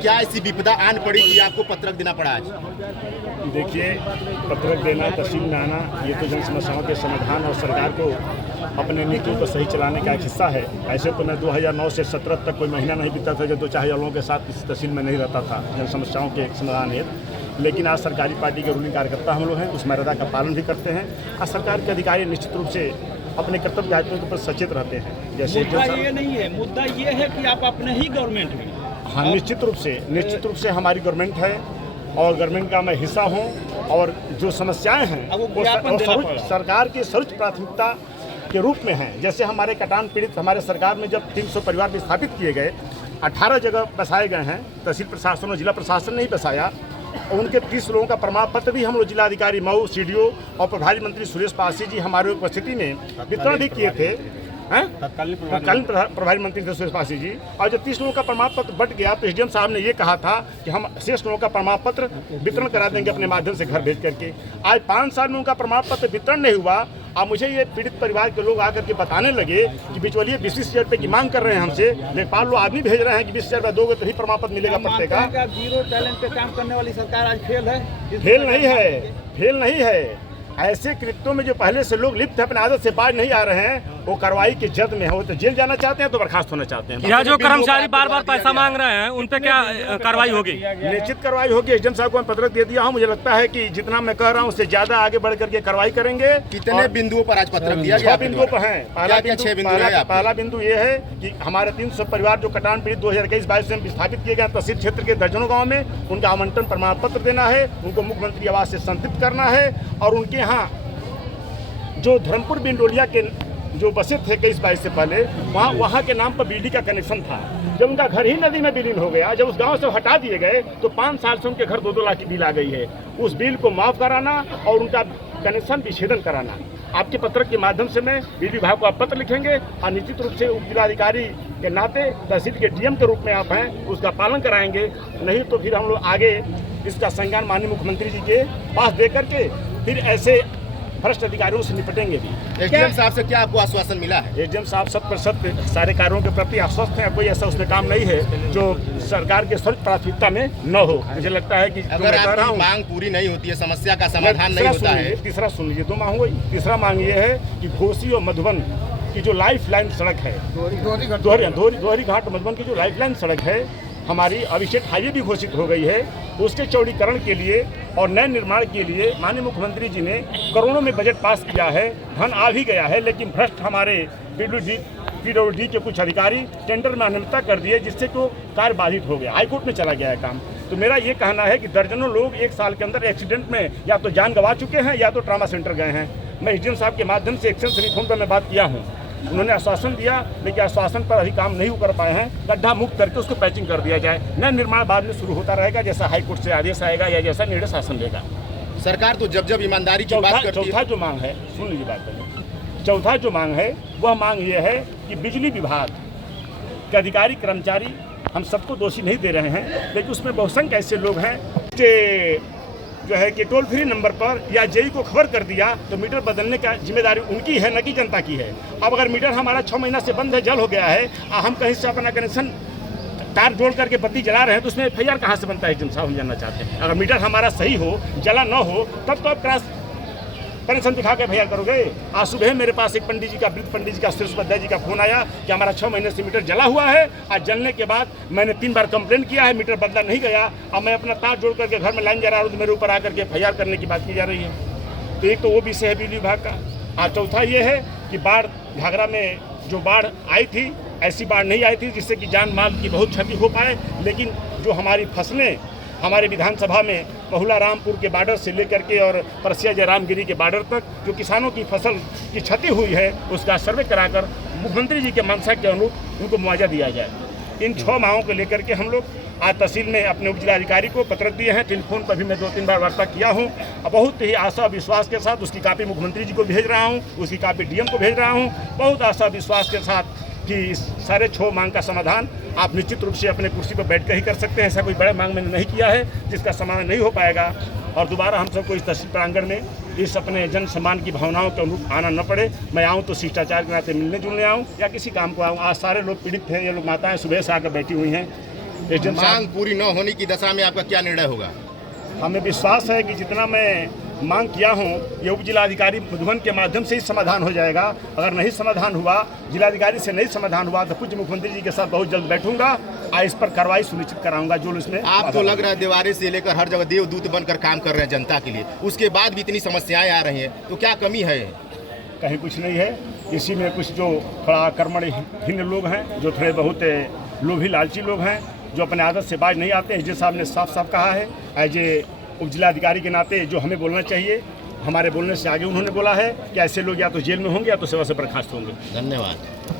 क्या ऐसी विपदा आन पड़ी कि आपको पत्रक देना पड़ा आज? देखिए, पत्रक देना, तहसील में आना, ये तो जन समस्याओं के समाधान और सरकार को अपने नीतियों को सही चलाने का एक हिस्सा है। ऐसे तो मैं 2009 से 17 तक कोई महीना नहीं बीता था जब 2-4 लोगों के साथ किसी तहसील में नहीं रहता था जन समस्याओं के समाधान हेतु। लेकिन आज सरकारी पार्टी के रूलिंग कार्यकर्ता हम लोग हैं, उस मर्यादा का पालन भी करते हैं। आज सरकार के अधिकारी निश्चित रूप से अपने कर्तव्य दायित्वों के प्रति सचेत रहते हैं। जैसे मुद्दा ये नहीं है, मुद्दा ये है कि आप अपने ही गवर्नमेंट में। हाँ, निश्चित रूप से हमारी गवर्नमेंट है और गवर्नमेंट का मैं हिस्सा हूँ और जो समस्याएं हैं वो सरकार की सर्वोच्च प्राथमिकता के रूप में हैं। जैसे हमारे कटान पीड़ित हमारे सरकार में जब 300 परिवार विस्थापित किए गए, 18 जगह बसाए गए हैं, तहसील प्रशासन और जिला प्रशासन ने ही बसाया। उनके 30 लोगों का प्रमाण पत्र भी हम लोग जिलाधिकारी मऊ, सीडीओ और प्रभारी मंत्री सुरेश पासी जी हमारे उपस्थिति में वितरण भी किए थे। तत्कालीन प्रभारी मंत्री थे सुरेश पासी जी। और जब 30 लोगों का प्रमाण पत्र बट गया तो एसडीएम साहब ने ये कहा था कि हम शेष लोगों का प्रमाण पत्र वितरण करा देंगे अपने माध्यम से घर भेज करके। आज 5 साल में उनका प्रमाण पत्र वितरण नहीं हुआ। अब मुझे ये पीड़ित परिवार के लोग आकर के बताने लगे कि बिचौलिए 20-20 हज़ार रुपये की मांग कर रहे हैं हमसे। लेखपाल लोग आदमी भेज रहे हैं कि 20 हज़ार दोगे तभी प्रमाण पत्र मिलेगा प्रत्येक का। जीरो टैलेंट पे काम करने वाली सरकार आज फेल है। फेल नहीं है। ऐसे कृत्यों में जो पहले से लोग लिप्त हैं, अपने आदत से बाज नहीं आ रहे हैं, वो कार्रवाई की जद में हो तो जेल जाना चाहते हैं तो बर्खास्त होना चाहते हैं। यहाँ जो कर्मचारी बार बार पैसा मांग रहे हैं उन पे क्या कार्रवाई होगी? निश्चित कार्रवाई होगी। एसडीएम साहब को मैं पत्र दे दिया हूँ। मुझे लगता है कि जितना मैं कह रहा हूँ उससे ज्यादा आगे बढ़ करके कार्रवाई करेंगे। कितने बिंदुओं पर आज पत्रक दिया गया? 6 बिंदुओं पर है। पहला बिंदु ये है कि हमारे 300 परिवार जो कटान पीड़ित 2021-22 में विस्थापित किए गए तहसील क्षेत्र के दर्जनों गाँव में, उनका आवंटन प्रमाण पत्र देना है, उनको मुख्यमंत्री आवास से संतृप्त करना है और उनके यहाँ जो धर्मपुर बिंडोलिया के जो बसे थे 21-22 से पहले, वहाँ के नाम पर बिजली का कनेक्शन था। जब उनका घर ही नदी में विलीन हो गया, जब उस गांव से हटा दिए गए तो 5 साल से उनके घर 2-2 लाख की बिल आ गई है। उस बिल को माफ़ कराना और उनका कनेक्शन विच्छेदन कराना। आपके पत्र के माध्यम से मैं बिजली विभाग को आप पत्र लिखेंगे और निश्चित रूप से उप जिलाधिकारी के नाते तहसील के डीएम के रूप में आप हैं, उसका पालन कराएंगे। नहीं तो फिर हम लोग आगे इसका संज्ञान माननीय मुख्यमंत्री जी के पास दे करके फिर ऐसे भ्रष्ट अधिकारियों से निपटेंगे भी। एसडीएम साहब से क्या आपको आश्वासन मिला है? एसडीएम साहब 100% सारे कार्यों के प्रति आश्वस्त हैं। कोई ऐसा उसमें काम नहीं है जो सरकार के सर्वोच्च प्राथमिकता में न हो। मुझे लगता है कि अगर आपकी मांग पूरी नहीं होती है, समस्या का समाधान नहीं होता है। तीसरा सुन लीजिए, 2 मांग हुई। तीसरा मांग ये है कि घोसी और मधुबन की जो लाइफ लाइन सड़क है, दोहरी घाट मधुबन की जो लाइफ लाइन सड़क है, हमारी अभिषेक हाईवे भी घोषित हो गई है। उसके चौड़ीकरण के लिए और नए निर्माण के लिए माननीय मुख्यमंत्री जी ने करोड़ों में बजट पास किया है, धन आ भी गया है, लेकिन भ्रष्ट हमारे पीडब्ल्यूडी के कुछ अधिकारी टेंडर में अनियमितता कर दिए, जिससे को कार्य बाधित हो गया। हाईकोर्ट में चला गया है काम। तो मेरा ये कहना है कि दर्जनों लोग 1 साल के अंदर एक्सीडेंट में या तो जान गंवा चुके हैं या तो ट्रामा सेंटर गए हैं। मैं एसडीएम साहब के माध्यम से एक्शन रिफॉर्म पर मैं बात किया हूँ। उन्होंने आश्वासन दिया, लेकिन आश्वासन पर अभी काम नहीं कर पाए हैं। गड्ढा मुक्त करके उसको पैचिंग कर दिया जाए। नया निर्माण बाद में शुरू होता रहेगा, जैसा हाईकोर्ट से आदेश आएगा या जैसा निर्णय शासन देगा। सरकार तो जब ईमानदारी की बात करती है। चौथा जो मांग है, सुन लीजिए बात पहले। चौथा जो मांग है वह मांग ये है कि बिजली विभाग के अधिकारी कर्मचारी हम सबको दोषी नहीं दे रहे हैं, लेकिन उसमें बहुसंख्य ऐसे लोग हैं जो है कि टोल फ्री नंबर पर या जेई को खबर कर दिया तो मीटर बदलने का जिम्मेदारी उनकी है, न कि जनता की है। अब अगर मीटर हमारा 6 महीना से बंद है, जल हो गया है, हम कहीं से अपना कनेक्शन तार जोड़ करके बत्ती जला रहे हैं तो उसमें एफआईआर कहाँ से बनता है? एसडीएम साहब हम जानना चाहते हैं। अगर मीटर हमारा सही हो, जला न हो, तब तो आप क्रॉस कनेक्शन दिखा के एफआईआर करोगे। आज सुबह मेरे पास एक पंडित जी का, वृद्ध पंडित जी का, सुरेश उपाध्याय जी का फोन आया कि हमारा 6 महीने से मीटर जला हुआ है। आज जलने के बाद मैंने 3 बार कंप्लेंट किया है, मीटर बदला नहीं गया। अब मैं अपना तार जोड़ करके घर में लाइन जा रहा हूँ तो मेरे ऊपर आकर के एफआईआर करने की बात की जा रही है। तो एक तो वो विषय है बिजली विभाग का। और चौथा ये है कि बाढ़, घाघरा में जो बाढ़ आई थी, ऐसी बाढ़ नहीं आई थी जिससे कि जान माल की बहुत क्षति हो पाए। लेकिन जो हमारी फसलें हमारे विधानसभा में बहुला रामपुर के बॉर्डर से लेकर के और परसिया जयरामगिरी के बॉर्डर तक जो किसानों की फसल की क्षति हुई है, उसका सर्वे कराकर मुख्यमंत्री जी के मंशा के अनुरूप उनको मुआवजा दिया जाए। इन 6 मांगों को लेकर के हम लोग आज तहसील में अपने उप जिलाधिकारी को पत्र दिए हैं। टेलीफोन पर भी मैं 2-3 बार वार्ता किया हूँ। बहुत ही आशा विश्वास के साथ उसकी कापी मुख्यमंत्री जी को भेज रहा हूँ, उसकी कापी डीएम को भेज रहा हूँ। बहुत आशा विश्वास के साथ कि इस सारे 6 मांग का समाधान आप निश्चित रूप से अपने कुर्सी पर बैठ कर ही कर सकते हैं। ऐसा कोई बड़ा मांग मैंने नहीं किया है जिसका समाधान नहीं हो पाएगा और दोबारा हम सबको इस तहसील प्रांगण में इस अपने जन सम्मान की भावनाओं के अनुरूप आना न पड़े। मैं आऊँ तो शिष्टाचार के नाते मिलने जुलने आऊँ या किसी काम को आऊँ। आज सारे लोग पीड़ित हैं, ये लोग माताएं सुबह से आकर बैठी हुई हैं। एसडीएम मांग साहब, पूरी न होने की दशा में आपका क्या निर्णय होगा? हमें विश्वास है कि जितना मैं मांग किया हूँ ये उप जिलाधिकारी मधुबन के माध्यम से ही समाधान हो जाएगा। अगर नहीं समाधान हुआ, जिलाधिकारी से नहीं समाधान हुआ, तो पूज्य मुख्यमंत्री जी के साथ बहुत जल्द बैठूंगा और इस पर कार्रवाई सुनिश्चित कराऊंगा जो इसमें। आपको लग रहा है दीवारी से लेकर हर जगह देवदूत बनकर काम कर रहे हैं जनता के लिए, उसके बाद भी इतनी समस्याएं आ रही हैं, तो क्या कमी है? कहीं कुछ नहीं है। इसी में कुछ जो थोड़ा कर्मणहीन लोग हैं, जो थोड़े बहुत लोभी लालची लोग हैं, जो अपने आदत से बाज नहीं आते। एसडीएम साहब ने साफ साफ कहा है, एज ए उप जिलाधिकारी के नाते जो हमें बोलना चाहिए, हमारे बोलने से आगे उन्होंने बोला है कि ऐसे लोग या तो जेल में होंगे या तो सेवा से बर्खास्त होंगे। धन्यवाद।